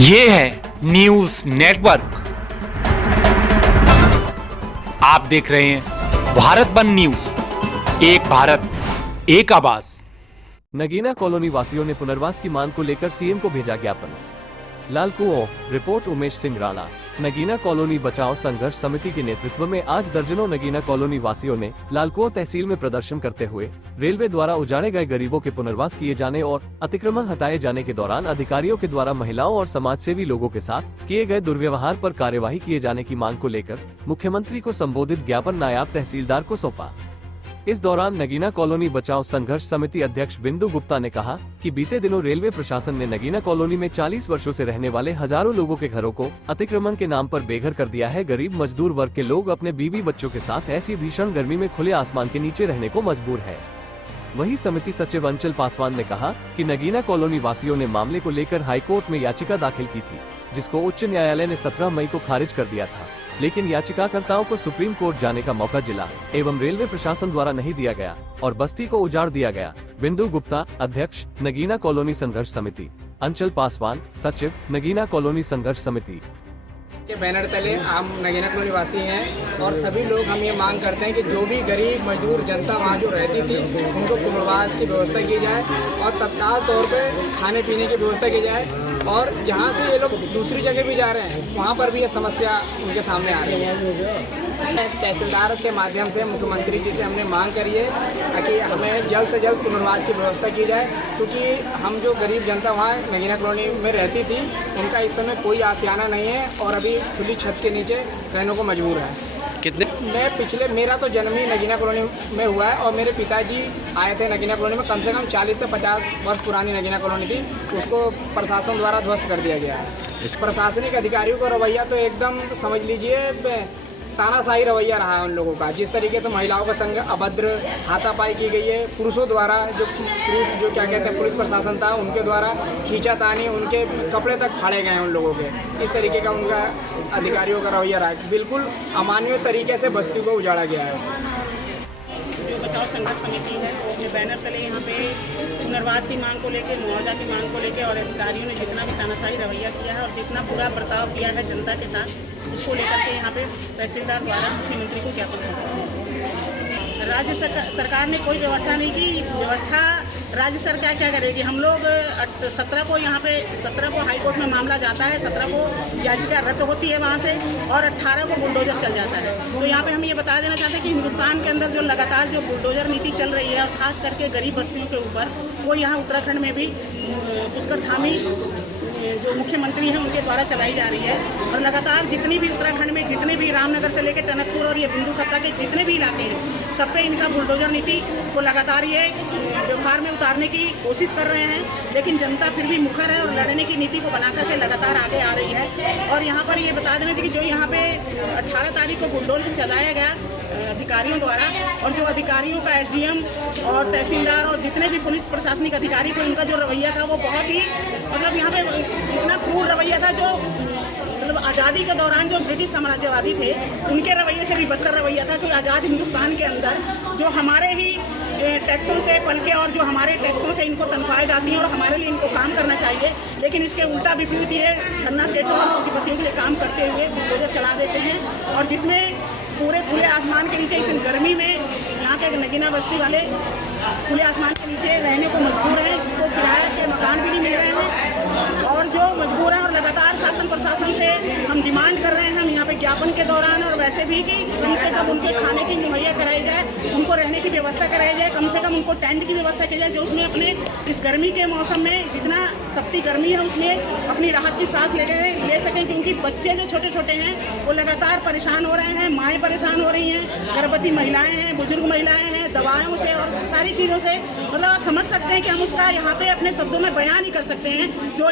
ये है news network. आप देख रहे हैं भारत बंद न्यूज, एक भारत एक आवाज। नगीना कॉलोनी वासियों ने पुनर्वास की मांग को लेकर सीएम को भेजा ज्ञापन। लाल कुओं, रिपोर्ट उमेश सिंह राणा। नगीना कॉलोनी बचाओ संघर्ष समिति के नेतृत्व में आज दर्जनों नगीना कॉलोनी वासियों ने लाल कुओं तहसील में प्रदर्शन करते हुए रेलवे द्वारा उजाड़े गए गरीबों के पुनर्वास किए जाने और अतिक्रमण हटाए जाने के दौरान अधिकारियों के द्वारा महिलाओं और समाज सेवी लोगों के साथ किए गए दुर्व्यवहार पर कार्यवाही किए जाने की मांग को लेकर मुख्यमंत्री को संबोधित ज्ञापन नायब तहसीलदार को सौंपा। इस दौरान नगीना कॉलोनी बचाओ संघर्ष समिति अध्यक्ष बिंदु गुप्ता ने कहा कि बीते दिनों रेलवे प्रशासन ने नगीना कॉलोनी में 40 वर्षों से रहने वाले हजारों लोगों के घरों को अतिक्रमण के नाम पर बेघर कर दिया है। गरीब मजदूर वर्ग के लोग अपने बीवी बच्चों के साथ ऐसी भीषण गर्मी में खुले आसमान के नीचे रहने को मजबूर है। वहीं समिति सचिव अंचल पासवान ने कहा कि नगीना कॉलोनी वासियों ने मामले को लेकर हाईकोर्ट में याचिका दाखिल की थी, जिसको उच्च न्यायालय ने 17 मई को खारिज कर दिया था, लेकिन याचिकाकर्ताओं को सुप्रीम कोर्ट जाने का मौका जिला एवं रेलवे प्रशासन द्वारा नहीं दिया गया और बस्ती को उजाड़ दिया गया। बिंदु गुप्ता, अध्यक्ष नगीना कॉलोनी संघर्ष समिति। अंचल पासवान, सचिव नगीना कॉलोनी संघर्ष समिति के बैनर तले हम नगीना कॉलोनी वासी हैं और सभी लोग हम ये मांग करते हैं कि जो भी गरीब मजदूर जनता वहाँ जो रहती थी उनको पुनर्वास की व्यवस्था की जाए और तत्काल तौर पे खाने पीने की व्यवस्था की जाए। और जहाँ से ये लोग दूसरी जगह भी जा रहे हैं वहाँ पर भी ये समस्या उनके सामने आ रही है। तहसीलदार के माध्यम से मुख्यमंत्री जी से हमने मांग करी है ताकि हमें जल्द से जल्द पुनर्वास की व्यवस्था की जाए, क्योंकि हम जो गरीब जनता वहाँ नगीना कॉलोनी में रहती थी उनका इस समय कोई आशियाना नहीं है और अभी खुली छत के नीचे रहने को मजबूर है। कितने मेरा तो जन्म ही नगीना कॉलोनी में हुआ है और मेरे पिताजी आए थे नगीना कॉलोनी में। कम से कम 40 से 50 वर्ष पुरानी नगीना कॉलोनी थी, उसको प्रशासन द्वारा ध्वस्त कर दिया गया है। इस प्रशासनिक अधिकारियों का रवैया तो एकदम समझ लीजिए तानाशाही रवैया रहा है उन लोगों का। जिस तरीके से महिलाओं का संग अभद्र हाथापाई की गई है, पुरुषों द्वारा जो क्या कहते हैं पुलिस प्रशासन था उनके द्वारा खींचातानी, उनके कपड़े तक फाड़े गए हैं उन लोगों के। इस तरीके का उनका अधिकारियों का रवैया रहा है। बिल्कुल अमानवीय तरीके से बस्ती को उजाड़ा गया है। जो बचाओ संघर्ष समिति है वो अपने बैनर तले यहाँ पे पुनर्वास की मांग को लेकर, मुआवजा की मांग को लेकर और अधिकारियों ने जितना भी तानाशाही रवैया किया है और जितना बुरा बर्ताव किया है जनता के साथ, उसको लेकर के यहाँ पे तहसीलदार द्वारा मुख्यमंत्री को ज्ञापन सौंपा। राज्य सरकार ने कोई व्यवस्था नहीं की। व्यवस्था राज्य सरकार क्या करेगी? हम लोग 17 को यहाँ पे 17 को हाईकोर्ट में मामला जाता है, 17 को याचिका रद्द होती है वहाँ से और 18 को बुलडोजर चल जाता है। तो यहाँ पे हम ये बता देना चाहते हैं कि हिंदुस्तान के अंदर जो लगातार जो बुलडोजर नीति चल रही है और ख़ास करके गरीब बस्तियों के ऊपर, वो यहाँ उत्तराखंड में भी पुष्कर धामी जो मुख्यमंत्री हैं उनके द्वारा चलाई जा रही है। और लगातार जितनी भी उत्तराखंड में जितने भी रामनगर से लेकर टनकपुर और ये बिंदु खत्ता के जितने भी इलाके हैं, सब पे इनका बुलडोजर नीति को लगातार ये व्यवहार में उतारने की कोशिश कर रहे हैं, लेकिन जनता फिर भी मुखर है और लड़ने की नीति को बना करके लगातार आगे आ रही है। और यहाँ पर ये बता देना चाहिए कि जो यहाँ पे 18 तारीख को बुलडोजर चलाया गया अधिकारियों द्वारा, और जो अधिकारियों का एसडीएम और तहसीलदार और जितने भी पुलिस प्रशासनिक अधिकारी थे उनका जो रवैया था वो बहुत ही मतलब यहाँ पे इतना क्रूर रवैया था, जो मतलब आज़ादी के दौरान जो ब्रिटिश साम्राज्यवादी थे उनके रवैये से भी बदतर रवैया था। कि आज़ाद हिंदुस्तान के अंदर जो हमारे ही टैक्सों से पलके और जो हमारे टैक्सों से इनको तनख्वाहें जाती हैं और हमारे लिए इनको काम करना चाहिए, लेकिन इसके उल्टा विपरीत ये धन्ना सेठों और पूंजीपतियों के लिए काम करते हुए बुलडोजर चला देते हैं। और जिसमें पूरे खुले आसमान के नीचे इतनी गर्मी में यहाँ के नगीना बस्ती वाले खुले आसमान के नीचे रहने को मजबूर हैं, उनको किराए के मकान भी नहीं मिल रहे हैं और जो मजबूर हैं। और लगातार शासन प्रशासन से हम डिमांड कर रहे हैं, हम यहाँ पे ज्ञापन के दौरान और वैसे भी कि कम से कम उनके खाने की मुहैया कराई जाए, उनको रहने की व्यवस्था कराई जाए, कम से कम उनको टेंट की व्यवस्था की जाए, जो उसमें अपने इस गर्मी के मौसम में जितना तपती गर्मी है उसमें अपनी राहत की सांस ले सकें। क्योंकि बच्चे जो छोटे छोटे हैं वो लगातार परेशान हो रहे हैं, माएँ परेशान हो रही हैं, गर्भवती महिलाएँ हैं, बुजुर्ग महिलाएँ हैं, दवाओं से और सारी चीज़ों से। मतलब आप समझ सकते हैं कि हम उसका यहाँ पे अपने शब्दों में बयान नहीं कर सकते हैं जो